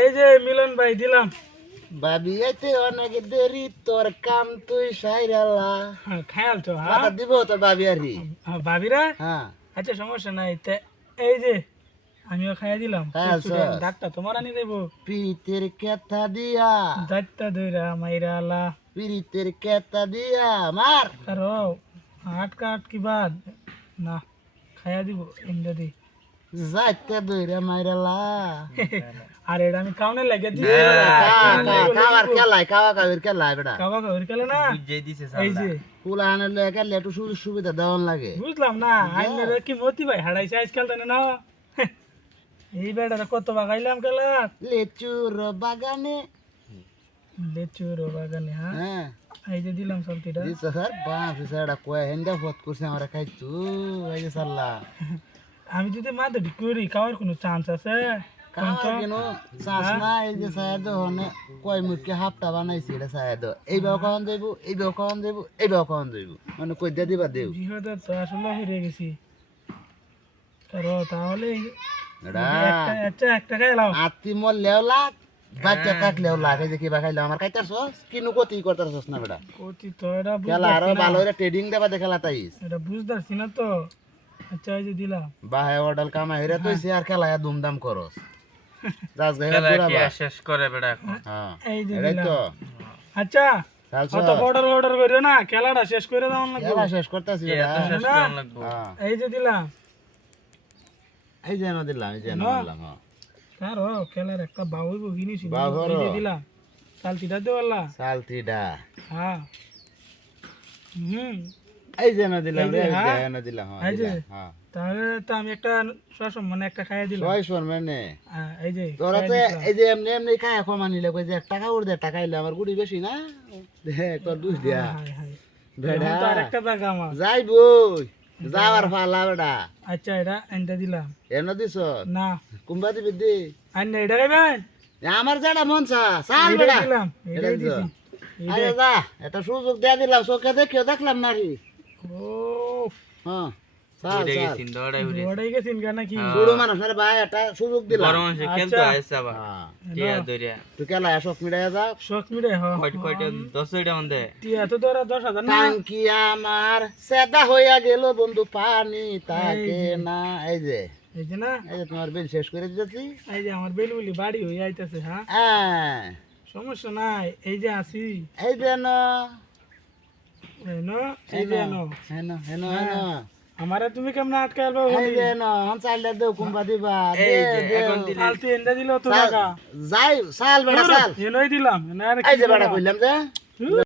এই যে মিলন ভাই দিলাম। ভাবি আইতে অনেক দেরি তোর কাম তুই সাইরালা খেয়াল তো মাথা দিব তোর ভাবি আরি ভাবিরা। হ্যাঁ আচ্ছা সমস্যা নাই। এই যে আমিও খাইয়া দিলাম। খাইয়াছস? ডাক্তার তোমার আনি দেবো। প্রীতের কেতা দিয়া দাঁতটা ধইরা মাইরা আলা প্রীতের কেতা দিয়া মার কারো আটকা বাদ না খাইয়া দিব ইন্দা দি। যাইতে দইরা মাইরালা আর এটা আমি কাউনে লাগিয়ে দিছি। খাওয়ার খেলাই খাওয়া খাওয়ার খেলাই বেটা কাবা কাউর খেলে না এই যে পুলা আনার লেগে একটু সুযোগ সুবিধা দেওয়ান লাগে বুঝলাম না আইনের কি মতি ভাই হারাইছে আজকাল তো না। এই বেটারা কত বাগাইলাম খেলা লেচুর বাগানে লেচুর বাগানে। হ্যাঁ হ্যাঁ এই যে দিলাম সবটিটা। দিছ স্যার বাপ স্যারটা কয় হেন্দা ফত করছে আমরা খাইছু এই যে সাল্লা আমি যদি মাথা করি খাওয়ার কোনো চান্স আছে? খাওয়ার কেন চাস না এই যে সায়াদ হনে কয় মুখে হাফটা বানাইছি এটা সায়াদ এইবার কখন যাইব এইবার কখন যাইব এইবার কখন যাইব মানে কই দিয়ে দিবা দেও জিহদা তো আসলে হেরে গেছি। কারো তাহলে একটা খাইলাম আত্মি মল লেওলা বাচ্চা থাকলেও লাগে যে কিবা খাইলে আমার খাইতাছস কিনু কতি করতাছস না বেটা কতি তো এটা খেলা আরো ভালো করে ট্রেডিং দেবা দে খেলা তাইস এটা বুঝতাছি না তো। আচ্ছা এই যে দিলাম বাহে অর্ডার কামা হেরে তুই আর খেলায় দুমদাম করস যাস গে খেলা পুরা কি শেষ করে বেটা এখন? হ্যাঁ এই যে এটাই দিলাম। তো আচ্ছা চালছো কত অর্ডার করিও না খেলাটা শেষ করে দাও না। খেলা শেষ করতাছি এত বেটা শেষ করন লাগবো। হ্যাঁ এই যে দিলাম। এই যে না দিলাম এই যে না দিলাম হ্যাঁ কারো খেলার একটা বাউই বহিনী ছিল। বাউ হরো। এই যে দিলাম চালতিটা দেওয়ালা। সালতিডা হ্যাঁ এই যে না দিলাম এই রে যে, এই হ্যাঁ। যে না দিলাম হ্যাঁ এই যে। দিলাম, হ্যাঁ তাহলে তো আমি একটা মানে একটা খাইয়া দিলাম। ছয় শোন মানে এই যে তোরা তো খাইয়া দিলাম। এই যে এমনি এমনি খায় কমা নিলে কই যে 1 টাকা উড় দে টাকা ইলে আমার গুড়ি বেশি না দেখ তোর দুই দিয়া হাই, হাই। বেড়া এখন তো আরেকটা জায়গা আমার। যাই বই যাওয়ার ফালা বেড়া আচ্ছা এটা এনটা দিলাম। এনে দিছ না কুম্বা দিবি দি আইন এটা খাইবেন? আমার যেটা মন চা চাল এটাই বেড়া দিলাম এটাই এটাই দিছ। দিছি। আরে যা এটা সুযোগ দিয়ে দিলাম চোখে দেখিও দেখলাম না রে ও হ্যাঁ চাল উড়ে চাল গেছিন, দৌড়াই উড়ে। ওটাই গেছিন কেন নাকি? ছোট মানুষ আরে ভাই একটা সুযোগ দিলাম বড় মানুষে খেলতে আচ্ছা। আইছে আবার। হ্যাঁ টিয়া ধরিয়া। তুই কেলা সব মিটাইয়া যা শখ মিটে হ কয়টা 10টা মধ্যে। এত ধরা 10,000 না। টাঙ্কি আমার সেদা হইয়া গেল বন্ধু পানি তাকে না এই যে এই যে তোমার বিল শেষ করে দিতেছি এই যে আমার বেলুলি বাড়ি হয়ে আইতাছে। হ্যাঁ হ্যাঁ সমস্যা নাই। এই যে আসি এই যে ন এই যে এনো। হেন হেন হেন আমারে তুমি কেমন আটকাইলবা? এই যে ন হন চাইলে দেও কুম্বা দিবা দে এই যে, দে এখন দিলি। ফালতু এন্ডা দিলো তো চাল, টাকা। যাই চাল বেটা চাল এনই দিলাম। এই যে বেটা কইলাম যে